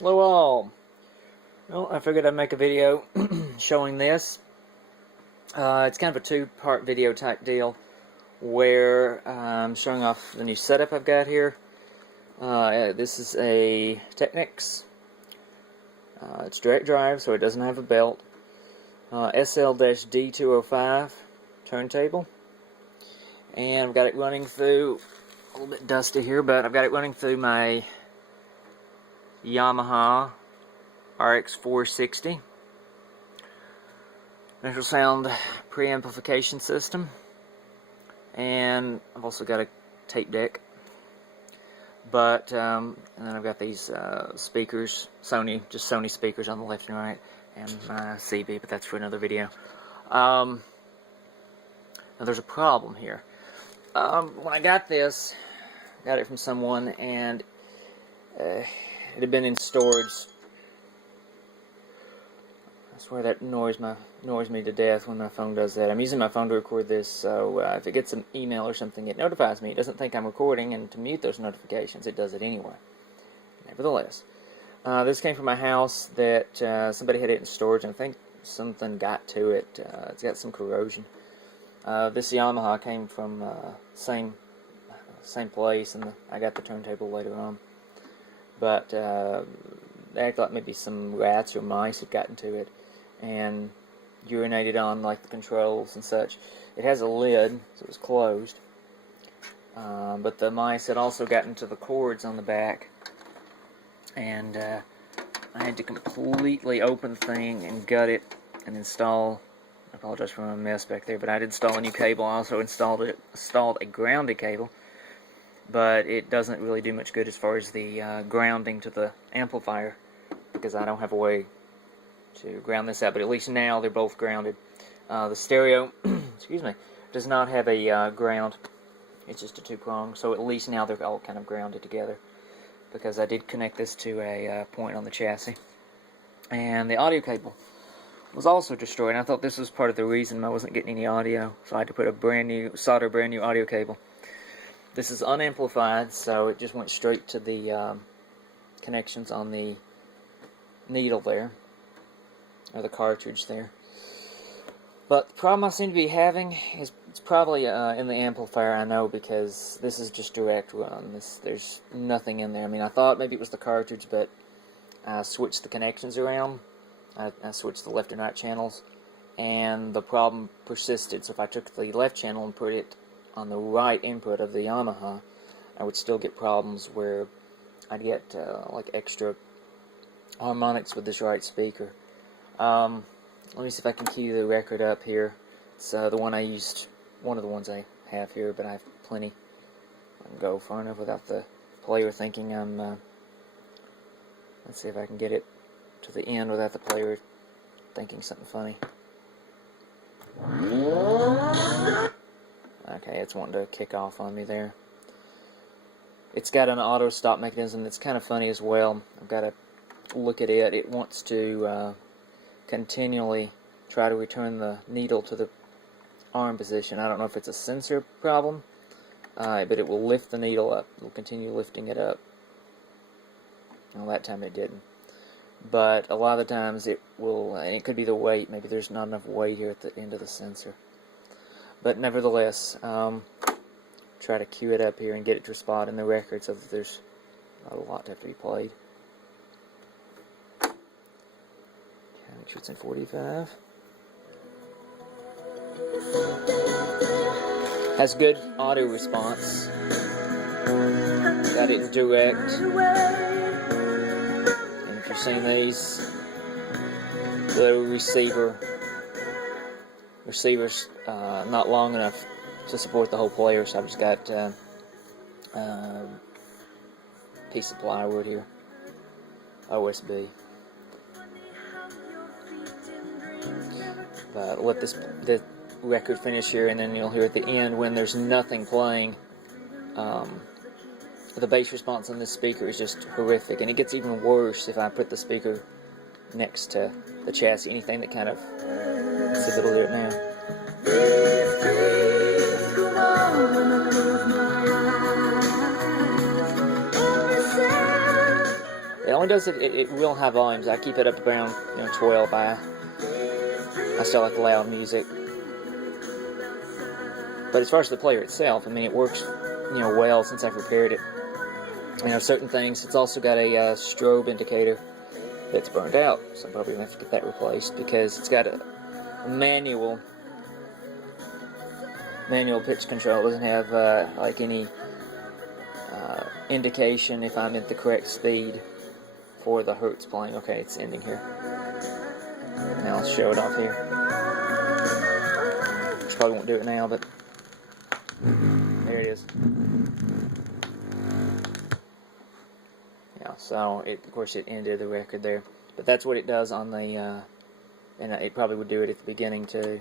Hello all. Well, I figured I'd make a video showing this. It's kind of a two-part video type deal where I'm showing off the new setup I've got here. This is a Technics. It's direct drive, so it doesn't have a belt. SL-D205 turntable. And I've got it running through, a little bit dusty here, but I've got it running through my Yahama RX-460 natural sound preamplification system, and I've also got a tape deck. But and then I've got these speakers, Sony speakers on the left and right, and my CB, but that's for another video. Now there's a problem here. When I got this, got it from someone, and it had been in storage. I swear that annoys me to death when my phone does that. I'm using my phone to record this, so if it gets an email or something, it notifies me. It doesn't think I'm recording, and to mute those notifications, it does it anyway. Nevertheless, this came from my house that somebody had it in storage, and I think something got to it. It's got some corrosion. This Yamaha came from same place, and I got the turntable later on. But they acted like maybe some rats or mice had gotten to it and urinated on like the controls and such. It has a lid, so it was closed. But the mice had also gotten to the cords on the back, and I had to completely open the thing and gut it and install. I apologize for my mess back there, but I did install a new cable. I also installed a grounded cable, but it doesn't really do much good as far as the grounding to the amplifier, because I don't have a way to ground this out. But at least now they're both grounded. The stereo, excuse me, does not have a ground. It's just a two-prong, so at least now they're all kind of grounded together, because I did connect this to a point on the chassis. And the audio cable was also destroyed. I thought this was part of the reason I wasn't getting any audio, so I had to put a solder brand new audio cable. This is unamplified, so it just went straight to the connections on the needle there, or the cartridge there. But the problem I seem to be having is it's probably in the amplifier, I know, because this is just direct run. There's nothing in there. I mean, I thought maybe it was the cartridge, but I switched the connections around. I switched the left and right channels, and the problem persisted. So if I took the left channel and put it on the right input of the Yamaha, I would still get problems where I'd get like extra harmonics with this right speaker. Let me see if I can cue the record up here. It's the one I used, one of the ones I have here, but I have plenty. I can go far enough without the player thinking I'm. Let's see if I can get it to the end without the player thinking something funny. Okay, it's wanting to kick off on me there. It's got an auto stop mechanism that's kind of funny as well. I've got to look at it. It wants to continually try to return the needle to the arm position. I don't know if it's a sensor problem, but it will lift the needle up. It will continue lifting it up. Well, that time it didn't. But a lot of the times it will, and it could be the weight. Maybe there's not enough weight here at the end of the sensor. But nevertheless, try to cue it up here and get it to a spot in the record so that there's not a lot to have to be played. Okay, make sure it's in 45. Has good audio response. Got it in direct. And if you've seen these, the receiver's not long enough to support the whole player, so I've just got a piece of plywood here, OSB. But let the record finish here, and then you'll hear at the end when there's nothing playing. The bass response on this speaker is just horrific, and it gets even worse if I put the speaker next to the chassis. Anything that kind of, let's see if it'll do it now. It only does it real high volumes. I keep it up around 12. I still like loud music. But as far as the player itself, I mean, it works well since I've repaired it. Certain things. It's also got a strobe indicator that's burned out, so I'm probably going to have to get that replaced because it's got a manual pitch control. It doesn't have like any indication if I'm at the correct speed for the hertz playing. Okay, it's ending here. Now I'll show it off here. Which probably won't do it now, but there it is. Yeah, so of course it ended the record there, but that's what it does on the, and it probably would do it at the beginning too.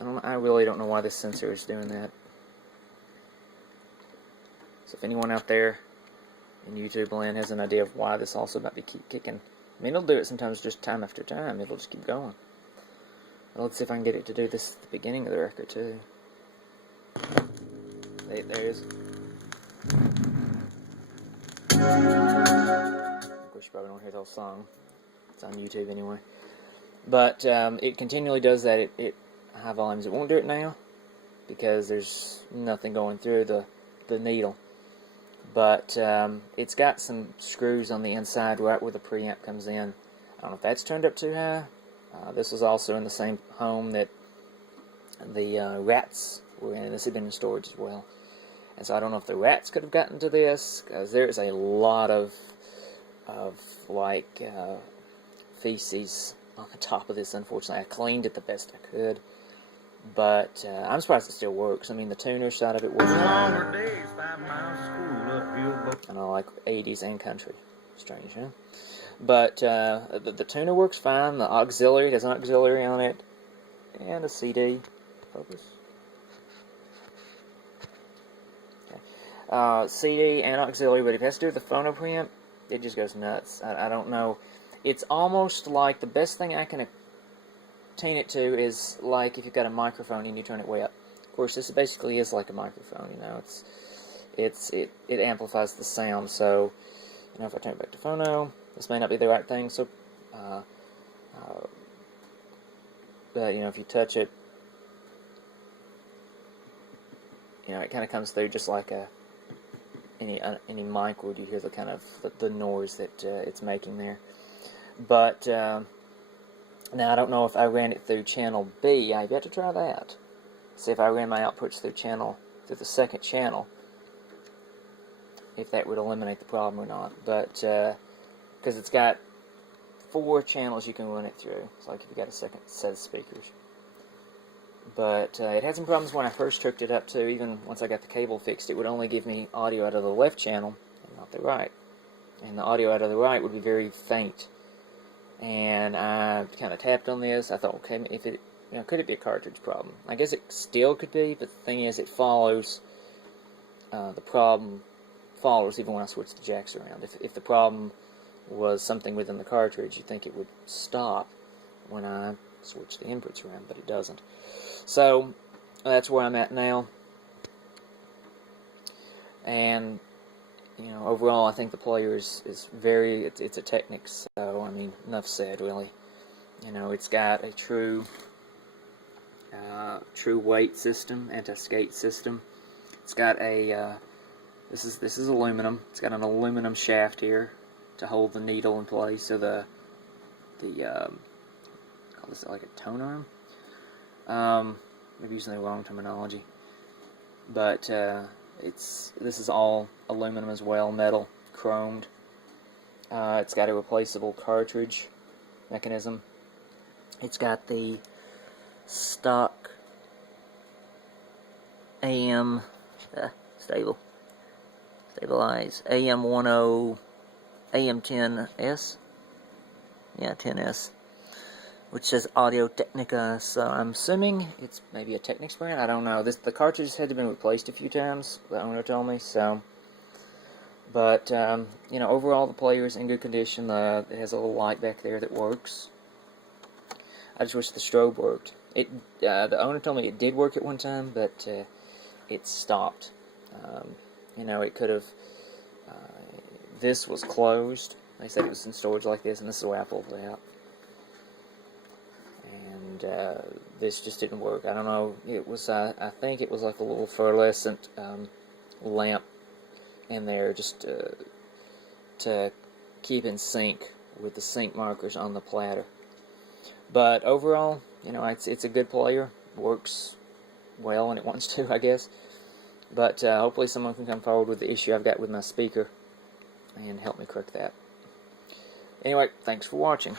I really don't know why this sensor is doing that. So if anyone out there in YouTube land has an idea of why this also might be keep kicking, I mean, it'll do it sometimes just time after time. It'll just keep going. Well, let's see if I can get it to do this at the beginning of the record too. There it is. Of course, you probably don't hear the whole song. It's on YouTube anyway. But it continually does that. It high volumes. It won't do it now because there's nothing going through the needle. But it's got some screws on the inside right where the preamp comes in. I don't know if that's turned up too high. This was also in the same home that the rats were in. This had been in storage as well. And so I don't know if the rats could have gotten to this, because there is a lot of like feces on the top of this. Unfortunately, I cleaned it the best I could, but I'm surprised it still works. I mean, the tuner side of it works. I know, like 80s and country. Strange, huh? But the tuner works fine. The auxiliary, it has an auxiliary on it, and a CD. Focus. CD and auxiliary, but if it has to do with the phono preamp, it just goes nuts. I don't know. It's almost like the best thing I can attain it to is like if you've got a microphone and you turn it way up. Of course, this basically is like a microphone. It amplifies the sound. So, if I turn it back to phono, this may not be the right thing. So, but if you touch it, it kind of comes through just like any mic would. You hear the kind of the noise that it's making there. But now I don't know if I ran it through channel B. I've yet to try that. See if I ran my outputs through the second channel, if that would eliminate the problem or not. But because it's got 4 channels you can run it through. It's like if you got a second set of speakers. But it had some problems when I first hooked it up too. Even once I got the cable fixed, it would only give me audio out of the left channel and not the right. And the audio out of the right would be very faint. And I kind of tapped on this. I thought, okay, if it, could it be a cartridge problem? I guess it still could be, but the thing is, it follows. The problem follows even when I switch the jacks around. If the problem was something within the cartridge, you'd think it would stop when I switch the inputs around, but it doesn't. So that's where I'm at now. And overall, I think the player is very. It's a Technics, so I mean, enough said, really. It's got a true weight system, anti-skate system. It's got a this is aluminum. It's got an aluminum shaft here to hold the needle in place. So call this like a tone arm. Maybe using the wrong terminology, but this is all aluminum as well, metal, chromed. It's got a replaceable cartridge mechanism. It's got the stock AM stabilize AM10 AM10S, yeah, 10S, which says Audio Technica. So I'm assuming it's maybe a Technics brand. I don't know. The cartridge had to been replaced a few times, the owner told me. So, but overall the player is in good condition. It has a little light back there that works. I just wish the strobe worked. The owner told me it did work at one time, but it stopped. It could have. this was closed. They said it was in storage like this, and this is the way I pulled it out. And this just didn't work. I don't know. It was I think it was like a little fluorescent lamp in there, just to keep in sync with the sync markers on the platter. But overall, you know, it's a good player. Works well when it wants to, I guess. But hopefully someone can come forward with the issue I've got with my speaker and help me correct that. Anyway, thanks for watching.